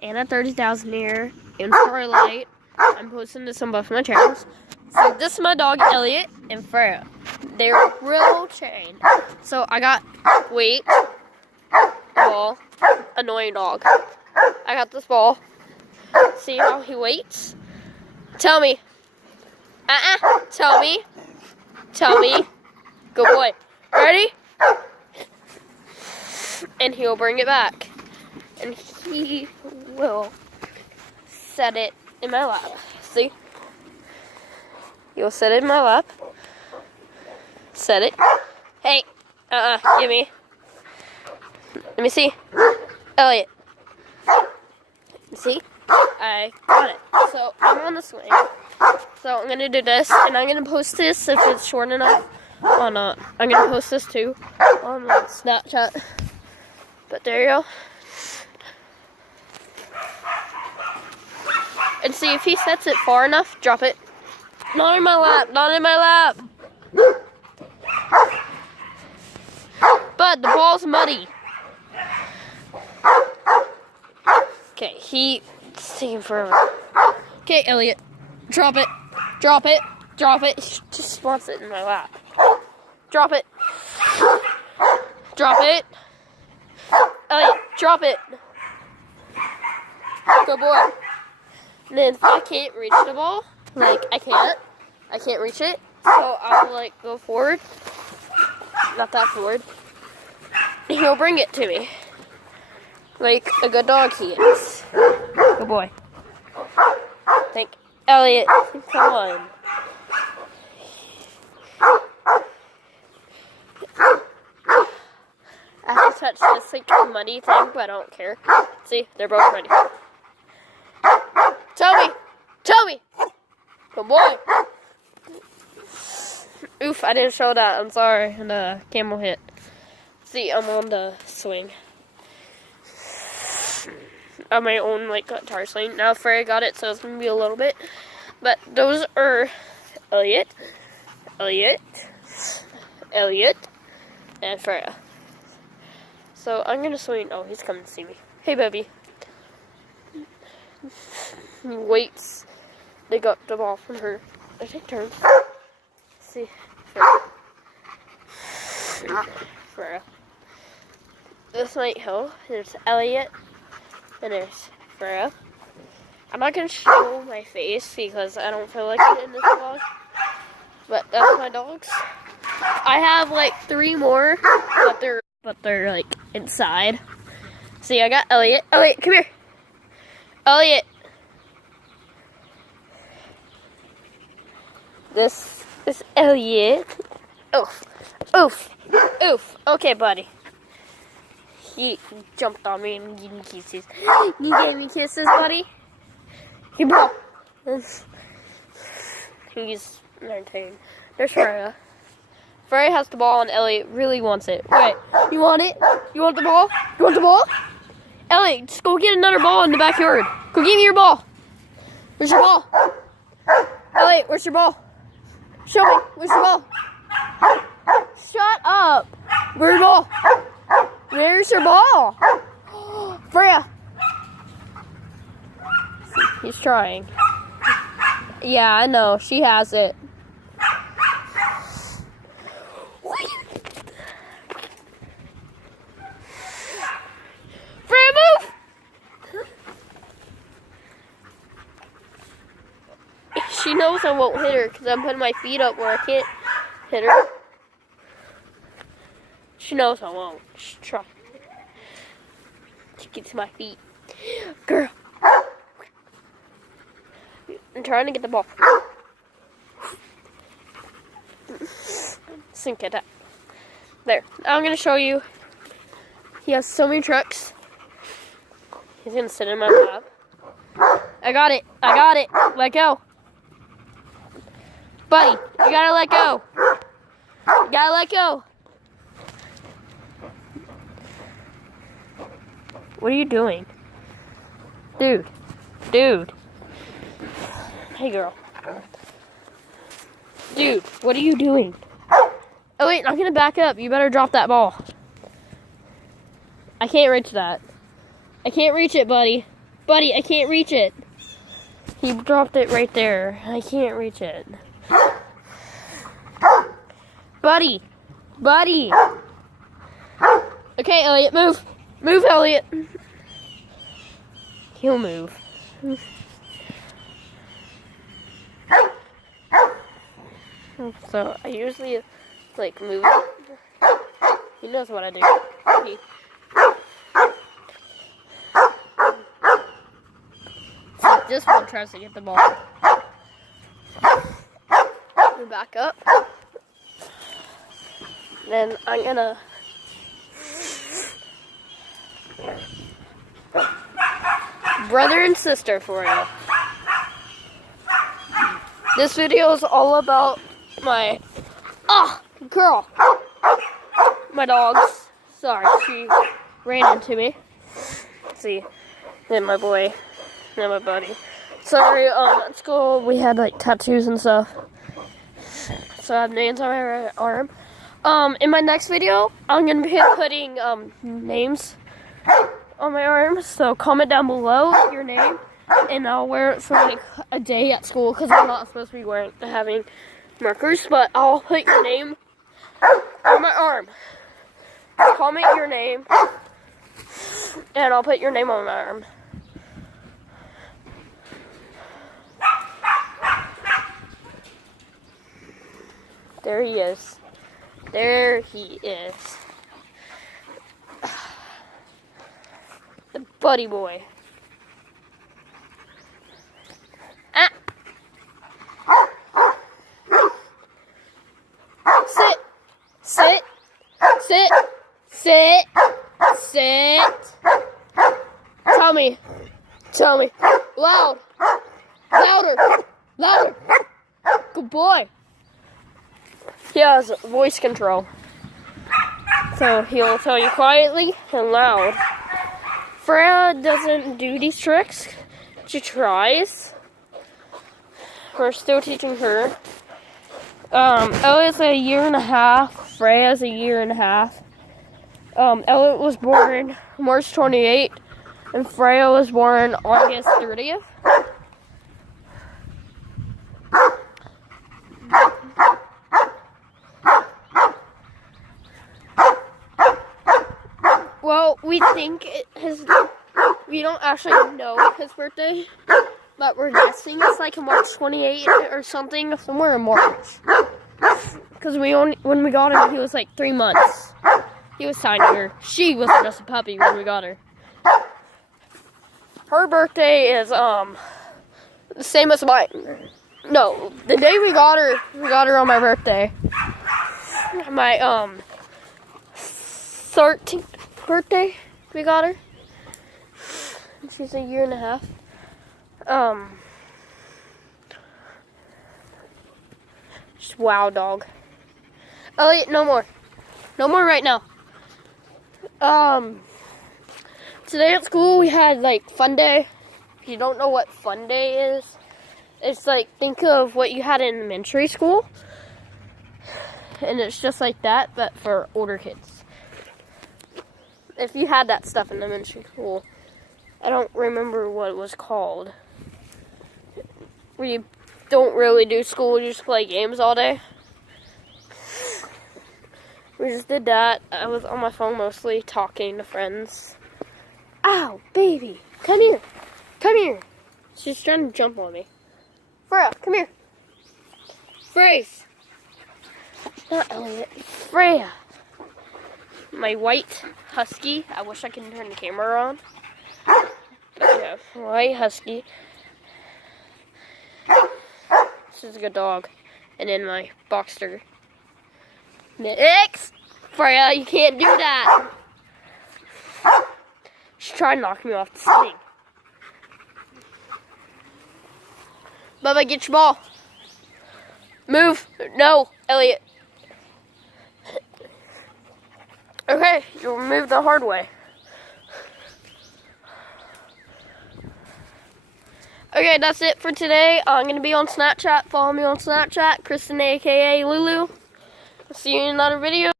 Anna 30,000 here in Starlight. I'm posting this on both my channels. So this is my dog Elliot and Freya. They're real chained. So I got weight, ball, annoying dog. I got this ball. See how he waits? Tell me. Tell me. Tell me. Good boy. Ready? And he'll bring it back. And he will set it in my lap. See? He'll set it in my lap. Set it. Hey. Give me. Let me see. Elliot. See? I got it. So I'm on the swing. So I'm gonna do this, and I'm gonna post this if it's short enough. I'm gonna post this too on Snapchat. But there you go. And see if he sets it far enough. Drop it. Not in my lap. Not in my lap. But the ball's muddy. Okay, he's taking forever. Okay, Elliot. Drop it. Drop it. Drop it. He just wants it in my lap. Drop it. Drop it. Elliot, drop it. Good boy. And then if I can't reach the ball, like I can't reach it, so I'll like go forward. Not that forward. And he'll bring it to me. Like a good dog he is. Good boy. Thank Elliot. Come on. I have to touch this like muddy thing, but I don't care. See, they're both ready. Tell me! Tell me! Good boy! Oof, I didn't show that. I'm sorry. And the camel hit. See, I'm on the swing. On my own, like, guitar swing. Now, Freya got it, so it's going to be a little bit. But those are Elliot, Elliot, Elliot, and Freya. So, I'm going to swing. Oh, he's coming to see me. Hey, baby. He waits to get the ball from her. I take turns. See. Freya. This might help. There's Elliot. And there's Freya. I'm not going to show my face because I don't feel like it in this vlog. But that's my dogs. I have like 3 more, but they're like inside. See, I got Elliot. Elliot, come here. Elliot. This is Elliot. Oof. Oof. Oof. Okay, buddy. He jumped on me and gave me kisses. You gave me kisses, buddy? He ball. He's entertained. There's Freya. Freya has the ball and Elliot really wants it. Wait, you want it? You want the ball? You want the ball? Elliot, just go get another ball in the backyard. Go give me your ball. Where's your ball? Elliot, where's your ball? Show me. Where's your ball? Shut up. Where's your ball? Where's your ball? Freya. He's trying. Yeah, I know. She has it. Freya, move! She knows I won't hit her because I'm putting my feet up where I can't hit her. She knows I won't. She's trying. She gets my feet. Girl. I'm trying to get the ball. Sink it up. There. Now I'm going to show you. He has so many tricks. He's going to sit in my lap. I got it. I got it. Let go. Buddy, you got to let go. You got to let go. What are you doing? Dude. Dude. Hey, girl. Dude, what are you doing? Oh, wait, I'm going to back up. You better drop that ball. I can't reach that. I can't reach it, buddy. Buddy, I can't reach it. He dropped it right there. I can't reach it. Buddy. Buddy. Okay, Elliot, move. Move, Elliot. He'll move. So I usually like move. He knows what I do. So this one tries to get the ball. We back up. Then I'm gonna brother and sister for you. This video is all about my girl. My dogs. Sorry, she ran into me. Let's see. Then my boy and my buddy. Sorry, at school we had like tattoos and stuff. So I have names on my right arm. In my next video, I'm gonna be putting names on my arms. So comment down below your name, and I'll wear it for like a day at school because I'm not supposed to be having markers. But I'll put your name on my arm. Comment your name, and I'll put your name on my arm. There he is. There he is. The buddy boy. Ah. Sit. Sit. Sit. Sit. Sit. Tell me. Tell me. Loud. Louder. Louder. Good boy. He has voice control. So he'll tell you quietly and loud. Freya doesn't do these tricks. She tries. We're still teaching her. Elliot's a year and a half. Freya's a year and a half. Elliot was born March 28th, and Freya was born August 30th. Well, we think we don't actually know his birthday, but we're guessing it's like March 28th or something, somewhere in March. Because when we got him, he was like 3 months. He was tinier. She was just a puppy when we got her. Her birthday is the same as mine. No, the day we got her on my birthday. My 13th birthday we got her. She's a year and a half. Just wow dog. Elliot, no more. No more right now. Today at school we had like fun day. If you don't know what fun day is, it's like, think of what you had in elementary school. And it's just like that, but for older kids. If you had that stuff in elementary school, I don't remember what it was called. We don't really do school, we just play games all day. We just did that. I was on my phone mostly, talking to friends. Ow, baby, come here. Come here. She's trying to jump on me. Freya, come here. Freya. Not Elliot. Freya. My white husky. I wish I could turn the camera on. But yeah, white husky. This is a good dog. And then my boxer. Nix! Freya, you can't do that. She's trying to knock me off the swing. Bubba, get your ball. Move. No, Elliot. Okay, you'll move the hard way. Okay, that's it for today. I'm going to be on Snapchat. Follow me on Snapchat, Kristen, a.k.a. Lulu. See you in another video.